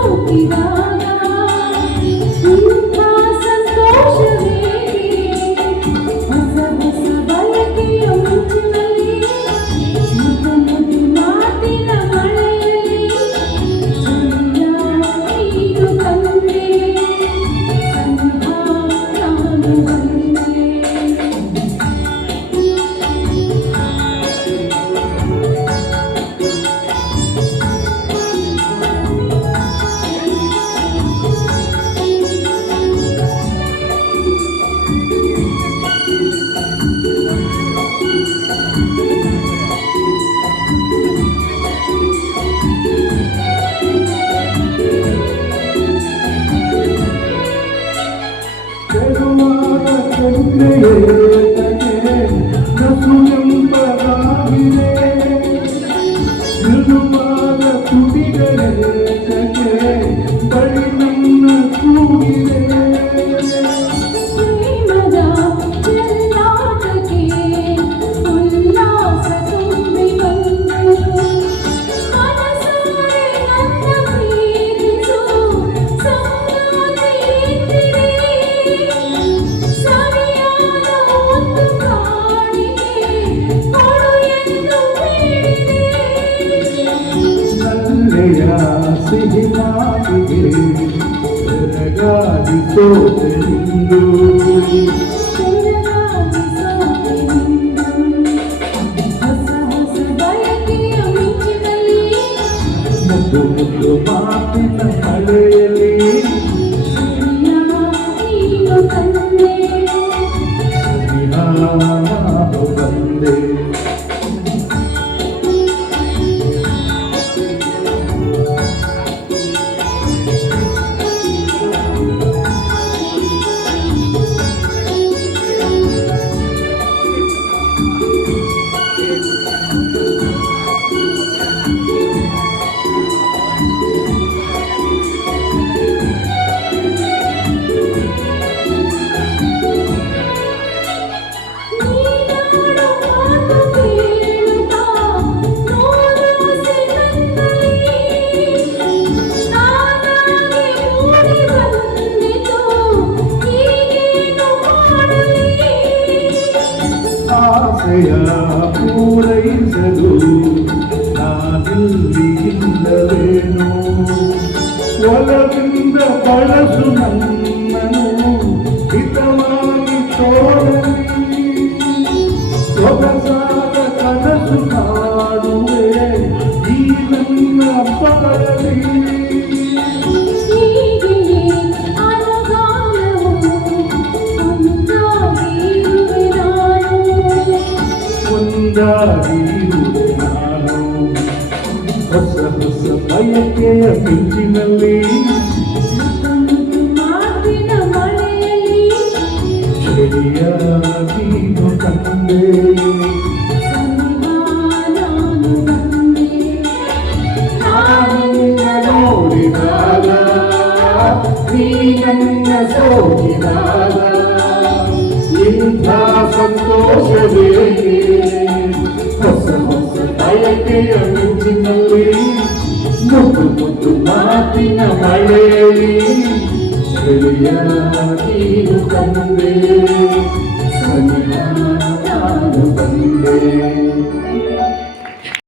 చూపిగా ನುಡಿದರೆ ಕರುಣೆಯ ಸಿಹಿ ಮಾಡಿದೆ ಬೆಳಗಾಡಿ ಸೋತೆಂದು దయా పూరైసదు నా నిల్లి కింద వేణు పడసు నంద ನೀನು ಹೊಸ ಹೊಸ ಬಯಕೆಯ ಮಿಂಚಿನಲ್ಲಿ ಸರಿಯಾಗಿ ತಂದೆ ನೋಡಿದಾಗ ನೀ ನನ್ನ ಸೋಡಿದಾಗ ಇಂಥ ಸಂತೋಷವೇ ಮಳೆಗೆ ಅಂಚಿನಲ್ಲಿ ಮುದ್ದು ಮುದ್ದು ಮಾತಿನ ಮಳೆಯಲ್ಲಿ ಸರಿಯ ನೀನು ಕಂದೆ ಸರಿಯ ನಾನು ಕಂದೆ